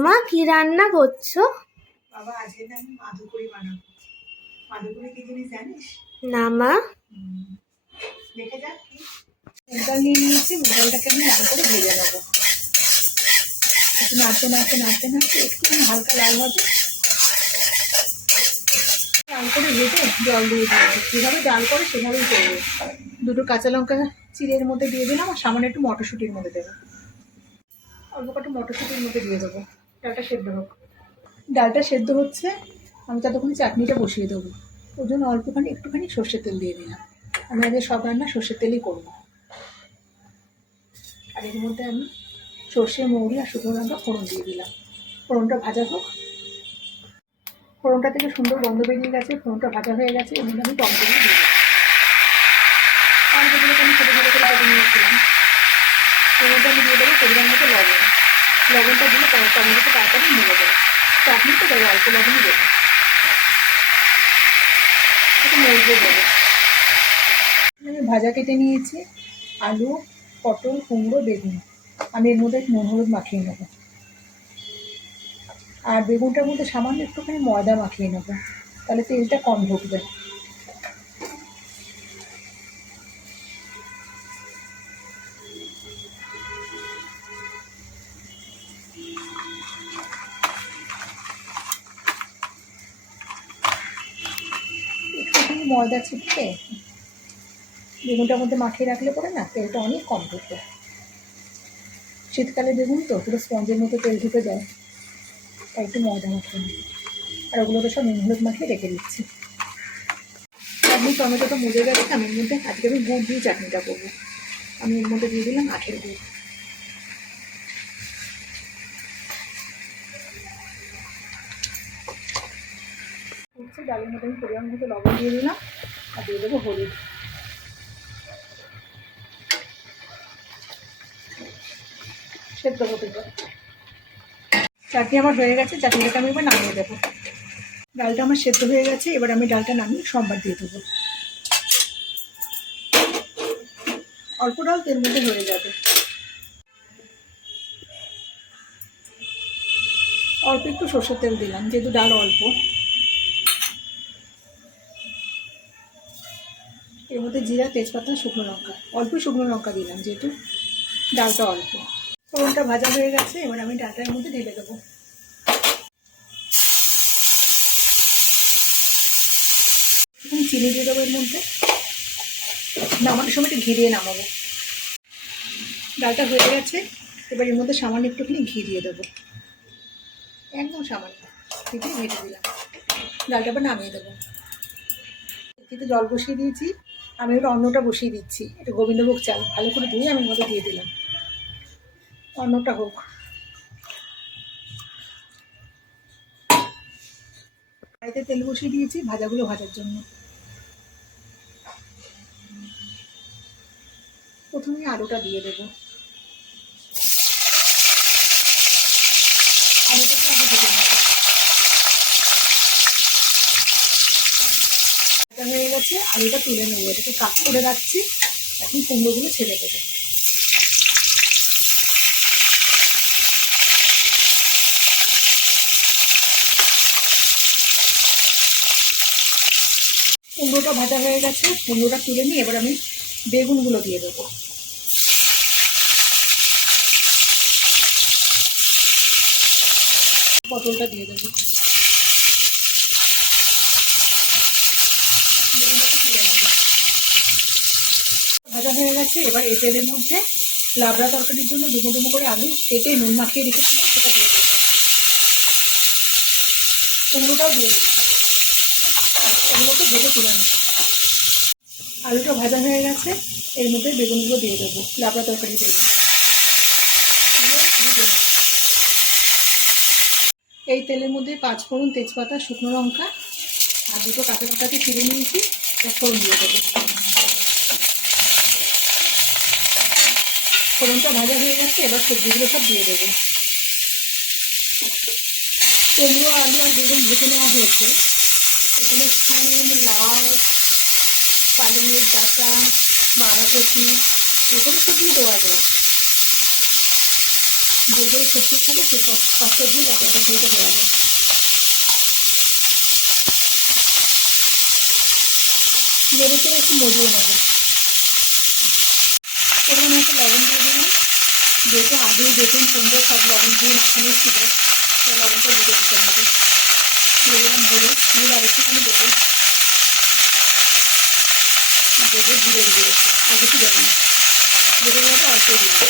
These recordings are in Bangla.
ঠাকুমা কি রান্না করছ? বাবা আজকে আমি মাধুকরি বানাবো। মাধুকরি কি জিনিস জানিস? না মা। দেখে যাক কি। নিয়ে নিয়েছি মুগডালটাকে আমি লাল করে ভেজে নেব। একটু নাড়তে নাড়তে নাড়তে নাড়তে একটু হালকা লাল হবে। লাল করে ভেজে জল দিয়ে দিয়েছি যেভাবে ডাল করে সেভাবেই করব। দুটো কাঁচা লঙ্কা চিড়ের মধ্যে দিয়ে দিলাম আর সামান্য একটু মটরশুঁটির মধ্যে দেবো। অল্প কটা মটরশুঁটির মধ্যে দিয়ে দেবো। ডালটা সেদ্ধ হোক। ডালটা সেদ্ধ হচ্ছে, আমি ততক্ষণ চাটনিটা বসিয়ে দেবো। ওর জন্য অল্পখানি, একটুখানি সর্ষের তেল দিয়ে দিলাম। আমি আগে সব রান্না সর্ষের তেলই করব। আর এর মধ্যে আমি সর্ষে, মৌরি আর শুকনো লঙ্কা ফোড়ন দিয়ে দিলাম। ফোড়নটা ভাজা হোক। ফোড়নটা থেকে সুন্দর গন্ধ বেরিয়ে গেছে, ফোড়নটা ভাজা হয়ে গেছে। এর মধ্যে আমি টমেটোগুলো দিয়ে দিলাম। আমি ছোটো ছোটো করে কেটে নিয়েছিলাম। এর মধ্যে আমি দিয়ে দেবো পরিমাণ মতো লবণ। লবণটা দিলে টমেটোটা তাড়াতাড়ি মিলে যাবে চাটনি তো দেবো অল্প লবণই দেবো একটু দেবো আমি ভাজা কেটে নিয়েছি, আলু, পটল, কুমড়ো, বেগুন। আমি এর মধ্যে নুন, হলুদ মাখিয়ে নেব। আর বেগুনটার মধ্যে সামান্য একটুখানি ময়দা মাখিয়ে নেব। তাহলে তেলটা কম ঢুকবে। ময়দা ছিটকে বেগুনটার মধ্যে মাখিয়ে রাখলে পরে না তেলটা অনেক কম ঢুকবে শীতকালে বেগুন তো পুরো স্পঞ্জের মতো তেল ঢুকে যায়, তাই একটু ময়দা মাখিয়ে নিই। আর ওগুলোকে সব নুন মাখিয়ে রেখে দিচ্ছি। আপনি টমেটোটা মজে গেছে, আমি এর মধ্যে আজকে আমি গুড় দিয়ে চাটনিটা করব। আমি এর মধ্যে দিয়ে দিলাম আখের গুড়। হচ্ছে ডালের মধ্যে আমি পরিমাণ মতো লবণ দিয়ে দিলাম আর দিয়ে দেবো হলুদ। সেদ্ধ হতে চাটনি আমার হয়ে গেছে, চাটনিটাকে আমি এবার নামিয়ে দেবো। ডালটা আমার সেদ্ধ হয়ে গেছে, এবার আমি ডালটা নামিয়ে সোমবার দিয়ে দেবো। অল্প ডাল তেল মধ্যে হয়ে যাবে। অল্প একটু সর্ষের তেল দিলাম, যেহেতু ডাল অল্প। এর মধ্যে জিরা, তেজপাতা, শুকনো লঙ্কা। অল্প শুকনো লঙ্কা দিলাম, যেহেতু ডালটা অল্প। ফোড়নটা ভাজা হয়ে গেছে, এবার আমি ডালটার মধ্যে ঢেলে দেবো। চিনি দিয়ে দেবো এর মধ্যে। নামানোর সময় একটু ঘি দিয়ে নামাবো। ডালটা হয়ে গেছে, এবার এর মধ্যে সামান্য একটুখানি ঘি দিয়ে দেবো। একদম সামান্য ঘি দিয়ে ভেজে দিলাম। ডালটা আবার নামিয়ে দেবো। কিন্তু জল বসিয়ে দিয়েছি। আমি ওটা অন্নটা বসিয়ে দিচ্ছি। এটা গোবিন্দভোগ চাল। ভালো করে ধুয়ে আমি মধ্যে দিয়ে দিলাম। অন্নটা হোক। বাড়িতে তেল বসিয়ে দিয়েছি ভাজাগুলো ভাজার জন্য। প্রথমে আলুটা দিয়ে দেবো আলুটাকে আগে ভেজে নেব ভাজা হয়ে গেছে আলুটা তুলে নেব। এটাকে কাট করে রাখছি। এখন কুমড়োগুলো ছেড়ে দেবো। কুমড়োটা ভাজা হয়ে গেছে। কুমড়োটা তুলে নিয়ে এবার আমি বেগুনগুলো দিয়ে দেবো। পটলটা দিয়ে দেবো বেগুনটাকে তুলে নেব। ভাজা হয়ে গেছে এবার এই তেলের মধ্যে লাবড়া তরকারির জন্য ডুমো ডুমো করে আলু কেটে নুন মাখিয়ে রেখেছিলাম, সেটা দিয়ে দেবো। কুমড়োটাও দিয়ে দিলাম এগুলোকে ভেজে তুলে নেব। আলুটা ভাজা হয়ে গেছে, এর মধ্যে বেগুনগুলো দিয়ে দেবো, লাবড়া তরকারি এগুলো এই তেলের মধ্যে পাঁচ ফোড়ন তেজপাতা, শুকনো লঙ্কা আর দুটো কাঁচা লঙ্কাকে চিড়ে নিয়েছি, এক ফোড়ন দিয়ে দেবো। ফোড়নটা ভাজা হয়ে গেছে, এবার সবজিগুলো সব দিয়ে দেবো। কুমড়ো আলু আর বেগুন ভেজে নেওয়া হয়েছে। এখানে শিম লাউ পালংয়ের ডাঁটা, বাঁধাকপি তো দিয়ে দেওয়া যায়। গোল করে সবজি থাকে সে দিয়ে তারপর একটা দিয়ে দেওয়া যায়। নেড়ে একটু মজিয়ে নেবে পরিমাণে একটু লবণ যেহেতু আগে দেখুন সুন্দর সব লবণ দিয়ে মাখানো ছিল, সেই লবণটা দিতে দিতে হবে। দিয়ে দিলাম হলুদ নীল আর একটুখানি দেবো। দেবো দিয়ে আর কিছু দেবো না। জিরে দেওয়াটা অল্প দিতে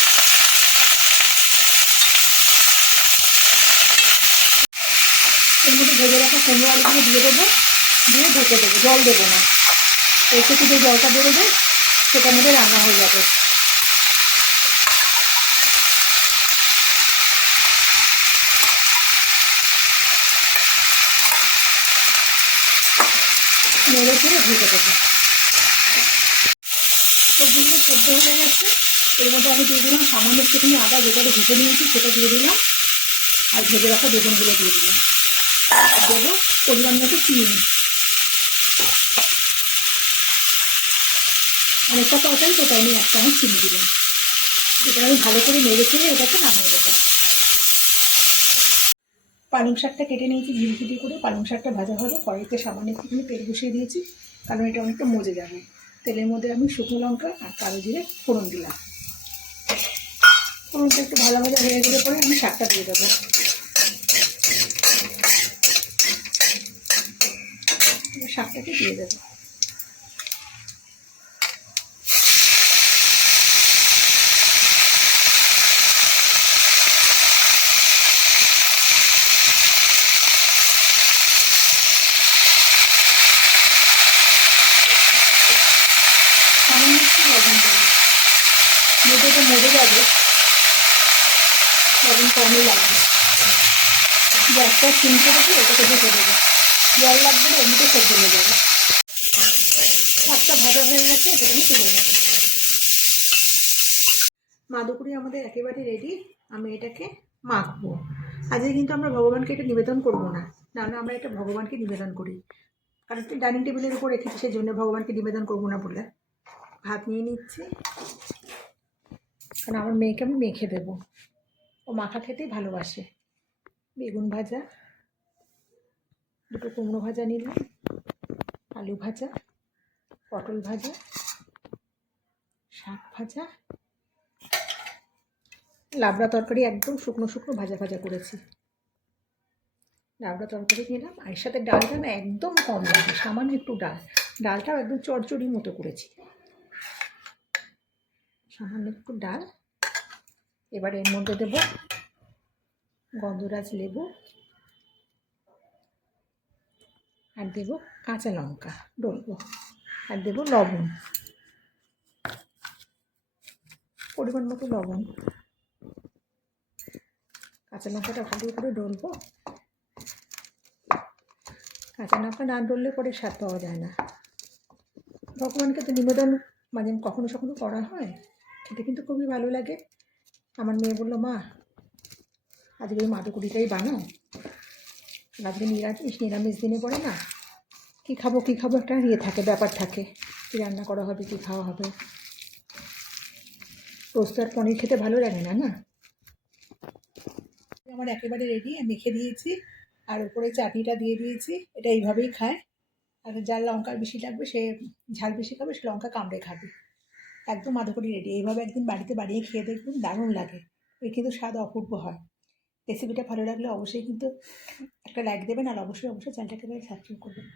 এর মধ্যে ভেজে রাখা কুমড়ো আলুগুলো দিয়ে দেবো, দিয়ে ঢেকে দেবো, জল দেবো না। এই থেকে যে জলটা বেরোবে, সেটার মধ্যে রান্না হয়ে যাবে। সবজিগুলো সেদ্ধ হয়ে গেছে। এর মধ্যে আমি দিয়ে দিলাম সামান্য একটুখানি আদা যেটা ভেজে নিয়েছি সেটা দিয়ে দিলাম। আর ভেজে রাখা বেগুনগুলো দিয়ে দিলাম। দেবো পরিমাণ মতো চিনি। অনেকটা তরকারি তো তাই আমি এক চামচ চিনি দিলাম। এবার আমি ভালো করে নেড়ে চেড়ে এটাকে নামিয়ে দেবো। পালং শাকটা কেটে নিয়েছি, ঝিরিঝিরি করে। পালং শাকটা ভাজা হবে। কড়াইতে সামান্য একটুখানি তেল বসিয়ে দিয়েছি। কারণ এটা অনেকটা মজে যাবে। তেলের মধ্যে আমি শুকনো লঙ্কা আর কালো জিরে ফোড়ন দিলাম। ফোড়নটা একটু ভালো হয়ে গেলে পরে আমি শাকটা দিয়ে দেবো। শাকটাকে দিয়ে দেবো সামান্য একটু লবণ দেবো যেহেতু এটা মরে যাবে লবণ কমই লাগবে। গ্যাসটা সিম করে দিয়ে এটাকে ঢেকে দেবো জল লাগবে না, এমনিতে সেদ্ধ হয়ে যাবে। শাকটা ভাজা হয়ে গেছে এটাকে তুলে নেব মাদুকুড়ি আমাদের একেবারে রেডি আমি এটাকে মাখবো। আজকে কিন্তু আমরা ভগবানকে এটা নিবেদন করব না। না না, আমরা এটা ভগবানকে নিবেদন করি। কারণ ডাইনিং টেবিলের উপর রেখেছি সেই জন্য ভগবানকে নিবেদন করব না বলে। ভাত নিয়ে নিচ্ছি। কারণ আমার মেয়েকে আমি মেখে দেবো। ও মাখা খেতেই ভালোবাসে। বেগুন ভাজা, দুটো কুমড়ো ভাজা নিলাম, আলু ভাজা, পটল ভাজা, শাক ভাজা, লাবড়া তরকারি একদম শুকনো শুকনো ভাজা ভাজা করেছি। লাবড়া তরকারি নিলাম, আর সাথে ডালটা না একদম কম লাগে, সামান্য একটু ডাল। ডালটাও একদম চড়চড়ি মতো করেছি। সামান্য একটু ডাল। এবার এর মধ্যে দেব গন্ধরাজ লেবু আর দেব কাঁচা লঙ্কা, ডলবো আর দেব লবণ। পরিমাণ মতো লবণ। কাঁচা লঙ্কাটা ভালো করে ডলবো। কাঁচা লঙ্কা না ডললে পরে স্বাদ পাওয়া যায় না। ভগবানকে তো নিবেদন মানে কখনো কখনো করা হয়। খেতে কিন্তু খুবই ভালো লাগে। আমার মেয়ে বলল, মা, আজকে ওই মাদুকুড়িটাই বানাও আজকে নিরামিষ নিরামিষ দিনে পড়ে না, কী খাব কী খাব, একটা ইয়ে থাকে, ব্যাপার থাকে। কী রান্না করা হবে, কী খাওয়া হবে? পোস্ত আর পনির খেতে ভালো লাগে না না? আমার একেবারে রেডি মেখে দিয়েছি, আর উপরে চাটনিটা দিয়ে দিয়েছি, এটা এইভাবেই খায়। আর যার লঙ্কার বেশি লাগবে, সে ঝাল বেশি খাবে, সে লঙ্কা কামড়ে খাবে। একদম মাধুকরি রেডি এইভাবে একদিন বাড়িতে বাড়িয়ে খেয়ে দেখবেন দারুণ লাগে। এর কিন্তু স্বাদ অপূর্ব হয়। রেসিপিটা ভালো লাগলে অবশ্যই কিন্তু একটা লাইক দেবেন আর অবশ্যই অবশ্যই চ্যানেলটাকে সাবস্ক্রাইব করবেন।